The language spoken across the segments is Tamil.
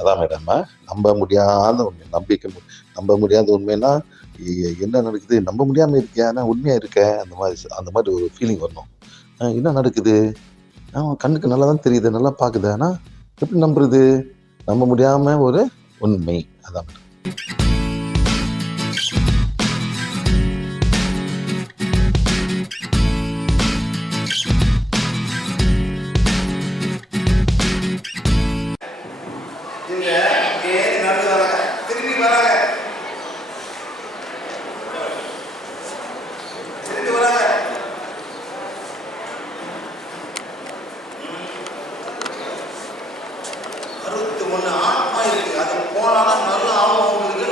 அதான் மேடம். நம்ப முடியாத உண்மை. நம்ப முடியாத உண்மைன்னா, என்ன நடக்குது? நம்ப முடியாம இருக்கே! ஆனா உண்மையா இருக்கே! அந்த மாரி ஒரு ஃபீலிங் வரணும். என்ன நடக்குது? கண்ணுக்கு நல்லா தான் தெரியுது. நல்லா பாக்குது. ஆனா எப்படி நம்புறது? நம்ப முடியாம ஒரு உண்மை. அதான் மேடம். இவங்க இங்கேருந்து நடந்து வராங்க. திரும்பி வராங்க. திரும்பி வராங்க. 61 ஆத்மா இருக்கு. அது போனாலும் நல்ல ஆகும் அவங்களுக்கு.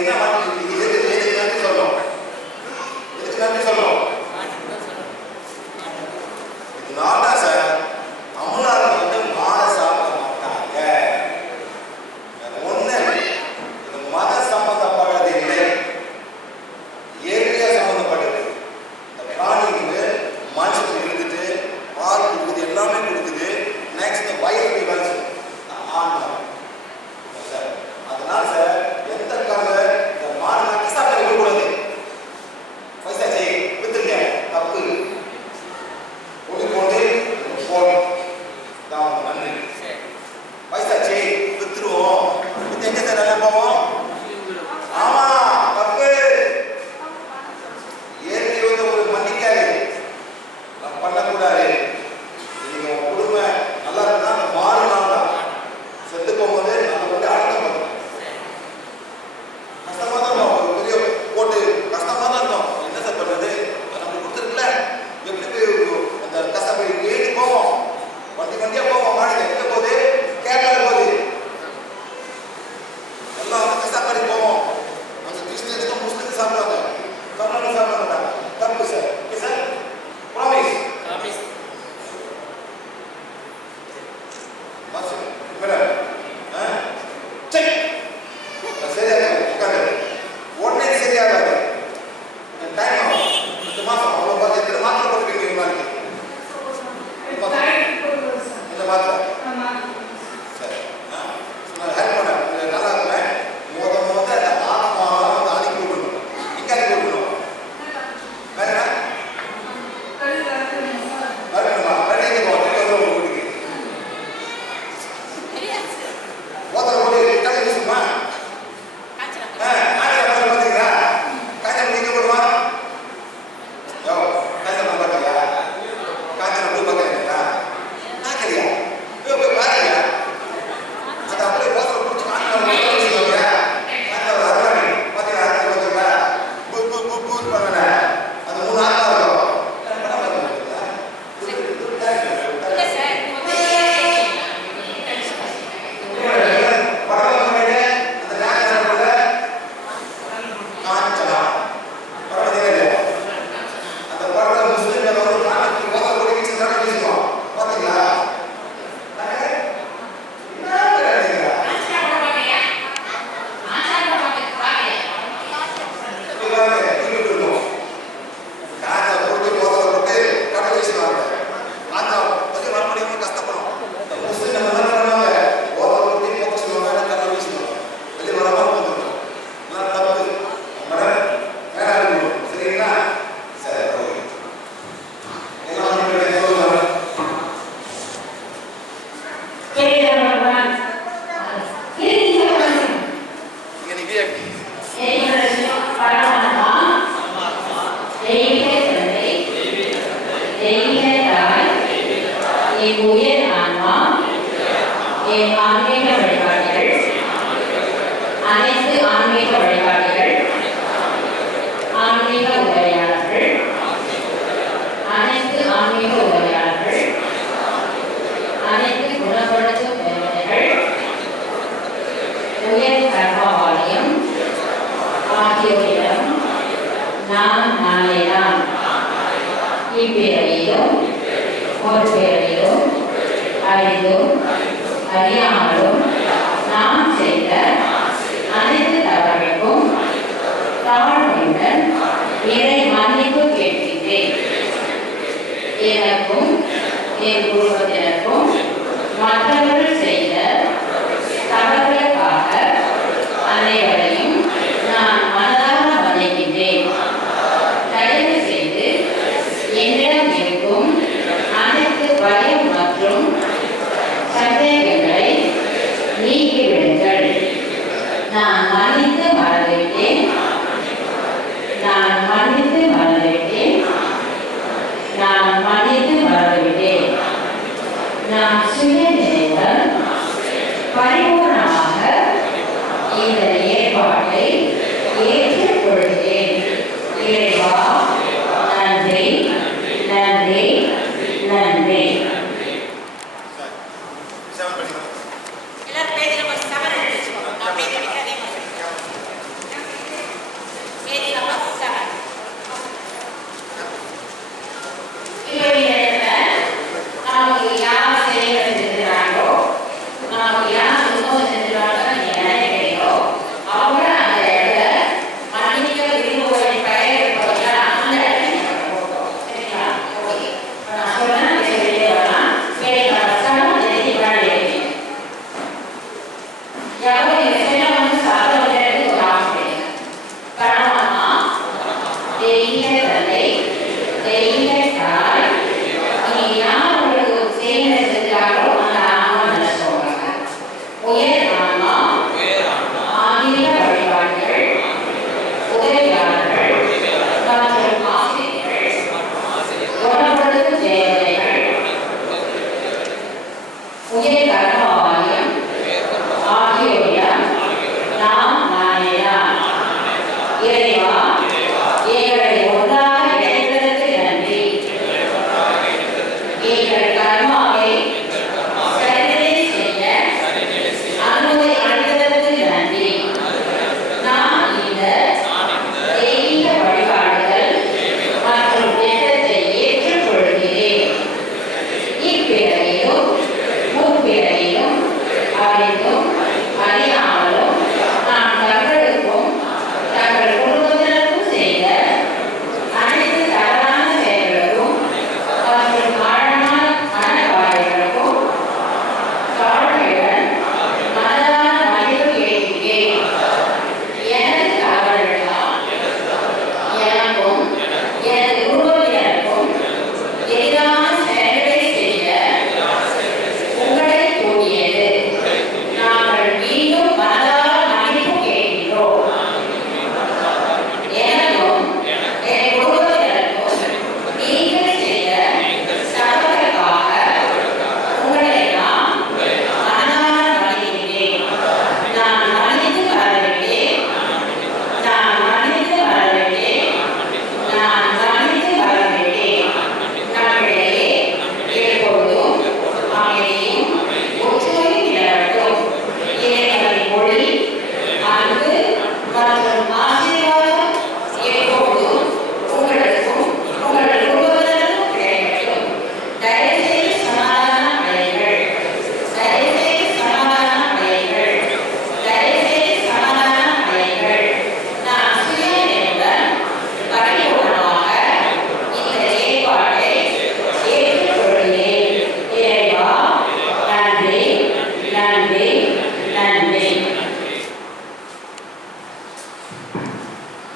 என்ன மாற்றி எதுக்கு நன்றி சொல்லணும்? எதுக்கு நன்றி சொல்லணும்? இதனால தான் சார் தமிழ்நாட்டில் வந்து மாலை சாப்பிட மாட்டாங்க. ஒண்ணு இது மத சம்பந்தப்பட்டது இல்லை, இயற்கையா சம்பந்தப்பட்டது. இந்த பிராணி வந்து மனுஷனுக்கு இருந்துட்டு பால் கொடுக்குது, எல்லாமே கொடுக்குது. நெக்ஸ்ட் இந்த வயலுக்கு வேலை சார். அதனால சார் எந்த கால இந்த மாடு கிசா இருக்கக்கூடாது. பைசா செய் வித்துருங்க, தப்பு. ஒளி போட்டு போடும் தான் நன்றி. பைசா செய் வித்துருவோம். வித்து எங்க சார் நல்லா போவோம்? ஆமா, தப்பு. இயற்கை வந்து ஒரு மன்னிக்காது, பண்ணக்கூடாது. நீங்க உங்க குடும்பம் நல்லா இருந்தா அந்த மாடு தான் செத்து போகும்போது நம்ம வந்து அடக்கம் பண்ணணும். கஷ்டமா தான் இருக்கும், ஒரு பெரிய போட்டு கஷ்டமா தான் இருக்கும். என்ன சார் பண்றது? நம்ம கொடுத்துருக்குல எப்படி போய் அந்த கஷ்டம் ஏறி போவோம், வண்டியா போவோம். மாடு எங்க போகுது? கேரளா போகுது. எல்லாம் வந்து கஷ்டப்படி போவோம். அந்த கிறிஸ்டியன்ஸும் முஸ்லிம் சாப்பிடுவாங்க, தமிழ்நாடு சாப்பிட மாட்டாங்க. தப்பு sir. Okay sir, promise. Madam check சரியாக உட்காந்து உடனே சரியாகாது. டைம் ஆகும். 2 மாதம் அவ்வளோ பார்த்து 2 மாதம் போட்டுருக்கீங்க நாளைக்கு. இந்த மாதம் சரி நான் ஹெல்ப் பண்ணேன், நல்லா இருப்பேன். முத அந்த ஆத்மா வந்து அனுப்பி விடணும். இங்கே அனுப்பி விடணும். வேற வரணுமா? ரெண்டு போகிறோம் வீட்டுக்கு ஓதர போய் கதை யூஸ்மா பார்த்தீங்களா? காய்ச்சல் நீங்க போடுவா காய்ச்சல் பார்த்தீங்களா? காய்ச்சல் போய் பார்க்குறீங்களா? பார்க்கலையா? போய் பாருங்க. அது அப்படியே ஓதர பிடிச்சி காய்ச்சல் அருவாடி பார்த்தீங்களா? அருவாடி பார்த்தீங்களா? பூ பண்ணல. அது 3 ஆத்மா இருக்கும். அறியாமலும் நாம் செய்த அனைத்து தவறுகளுக்கும் தாழ்மையுடன் இறை மன்னிப்பு கேட்கின்றேன். எனக்கும் என் குடும்பத்தினருக்கும் மற்றவர்கள் செய்த தவறுகளுக்காக அனைவரையும் நான் மனதார மன்னிக்கின்றேன். தயவு செய்து என்னிடம் இருக்கும் அனைத்து பயம் மற்றும் சந்தேகங்களை நீக்கிவிடுங்கள். நான் மன்னித்து மறந்துவிட்டேன். நான் மன்னித்து மறந்துவிட்டேன். நான் மன்னித்து மறந்துவிட்டேன். நான் சுய நினைவுடன் பரிபூர்ணமாக இந்த ஏற்பாட்டை ஏற்றுக்கொள்கிறேன். இறைவா, நன்றி, நன்றி, நன்றி. எல்லாரும் பேஜில் கொஞ்சம் தவறு எழுதிச்சுக்கோங்க. அப்படியே கிடைக்காதே.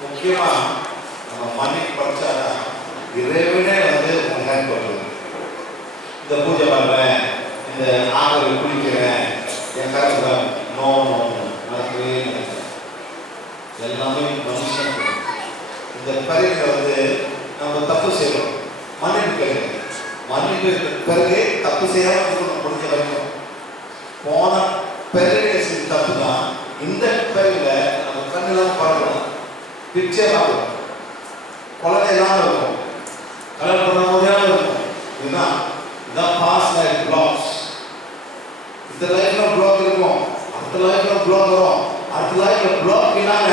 முக்கியமா நம்ம மன்னிப்பு படிச்சாதான் இறைவனே வந்து ஹேண்ட் பண்ணுறது. இந்த பூஜை பண்ணுறேன், இந்த ஆகவே குளிக்கிறேன், என் கருத்து நோ நோ நடக்கவே நடக்குது. எல்லாமே மனுஷன். இந்த பிறகு வந்து நம்ம தப்பு செய்யணும், மன்னிப்பு கேட்கணும். மன்னிப்பு பிறகு தப்பு செய்யாமல் இருக்கணும் முடிஞ்ச வரைக்கும். போன பிறகு செஞ்ச தப்பு தான் இந்த பிறகுல நம்ம கண்ணெல்லாம் பார்க்கணும், பிக்சர் ஆகும், குழந்தை இல்லாமல் இருக்கும், கலர் பண்ண முடியாமல் இருக்கும். இதுதான் பாஸ்ட் லைஃப் பிளாக்ஸ். இந்த லைஃப்ல பிளாக் இருக்கும், அடுத்த லைஃப்ல பிளாக் வரும், அடுத்த லைஃப்ல பிளாக் இல்லாம